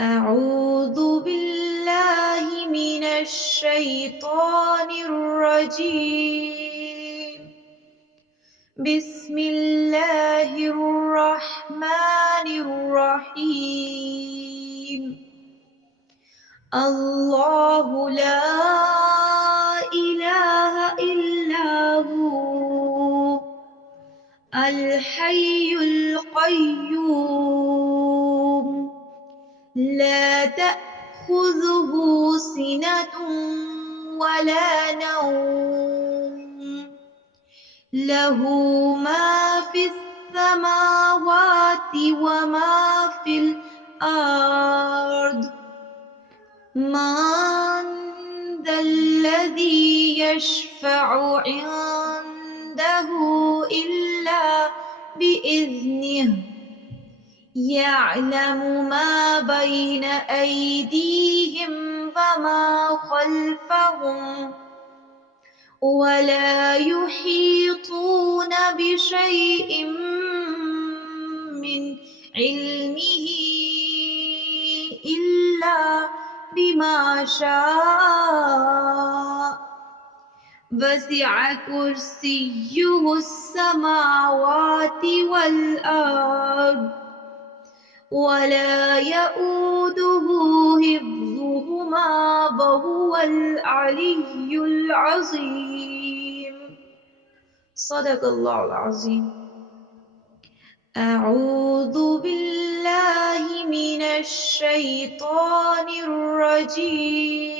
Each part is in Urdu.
أعوذ بالله من الشيطان الرجيم. بسم الله الرحمن الرحيم. الله لا إله إلا هو الحي القيوم لا تأخذه سنة ولا نوم له ما في السماوات وما في الأرض. من ذا الذي يشفع عنده إلا بإذنه يعلم ما بين أيديهم وما خلفهم ولا يحيطون بشيء من علمه إلا بما شاء. وسع كرسيه السماوات والأرض ولا يؤوده حفظهما وهو العلي العظيم. صدق الله العظيم. أعوذ بالله من الشيطان الرجيم.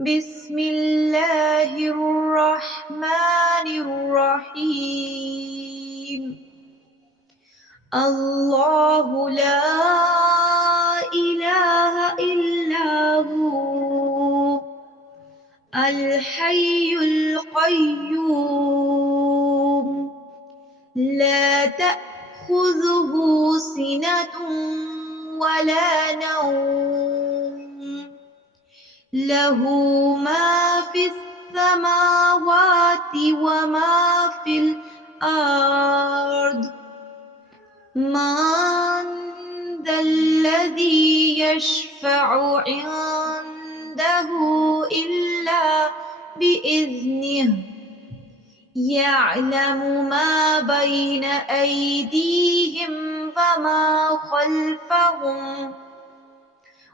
بسم الله الرحمن الرحيم. الله لا إله إلا هو الحي القيوم لا تأخذه سنة ولا نوم له ما في السماوات وما في الأرض. من ذا الذي يشفع عنده إلا بإذنه يعلم ما بين أيديهم وما خلفهم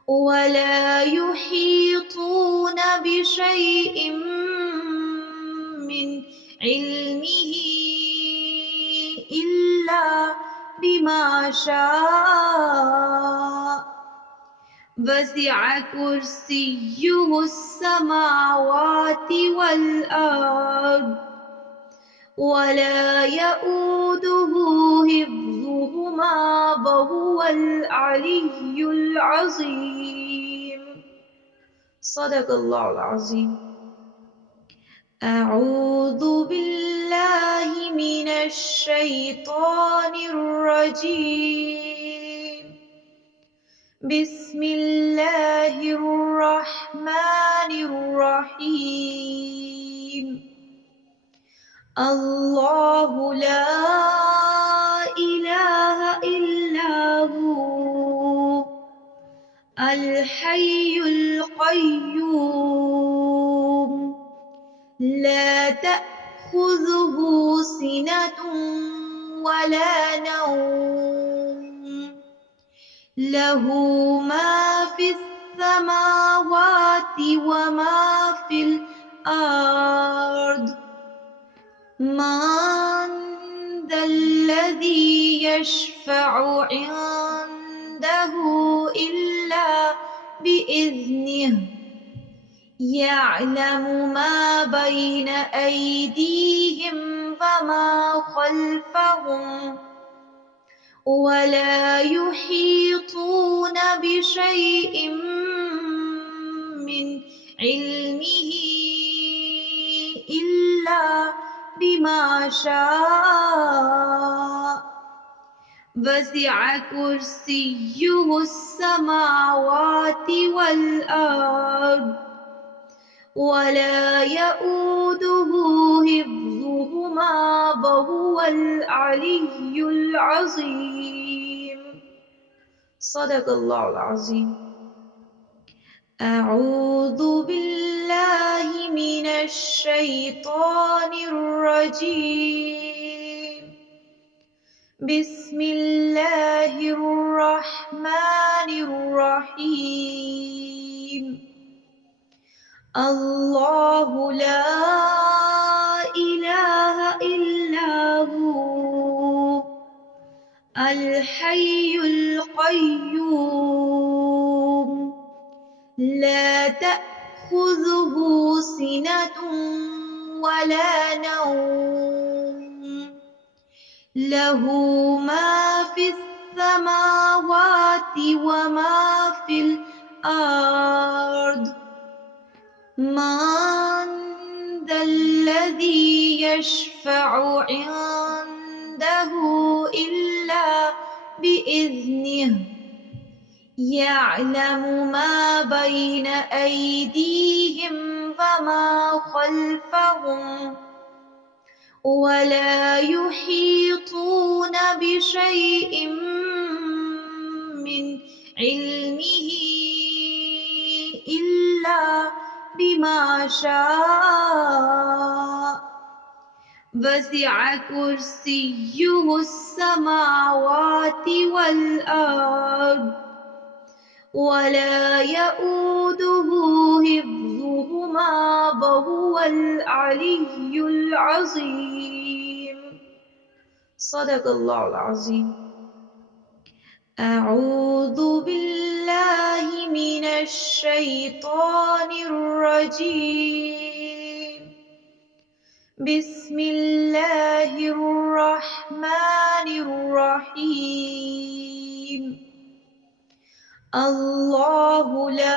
ولا يحيطون بشيء من علمه إلا بما شاء. وسع كرسيه السماوات والأرض ولا يؤوده حفظهما وهو العلي العظيم. صدق الله العظيم. أعوذ بالله من الشيطان الرجيم. بسم الله الرحمن الرحيم. الله لا إله إلا هو الحي القيوم لا تأخذه سنة ولا نوم له ما في السماوات وما في الأرض. من ذا الذي يشفع عنده إلا بإذنه يعلم ما بين أيديهم وما خلفهم ولا يحيطون بشيء من علمه إلا بما شاء. وسع كرسيه السماوات والأرض ولا يؤوده حفظهما وهو العلي العظيم. صدق الله العظيم. أعوذ بالله من الشيطان الرجيم. بسم الله الرحمن الرحيم. الله لا إله إلا هو الحي القيوم لا تأخذه سنة ولا نوم له ما في السماوات وما في الأرض. من ذا الذي يشفع عنده إلا بإذنه يعلم ما بين أيديهم وما خلفهم ولا يحيطون بشيء من علمه إلا بما شاء وسع كرسيه السماوات والأرض ولا يؤوده حفظهما وهو العلي العظيم. صدق الله العظيم. أعوذ بالله من الشيطان الرجيم. بسم الله الرحمن الرحيم. الله لا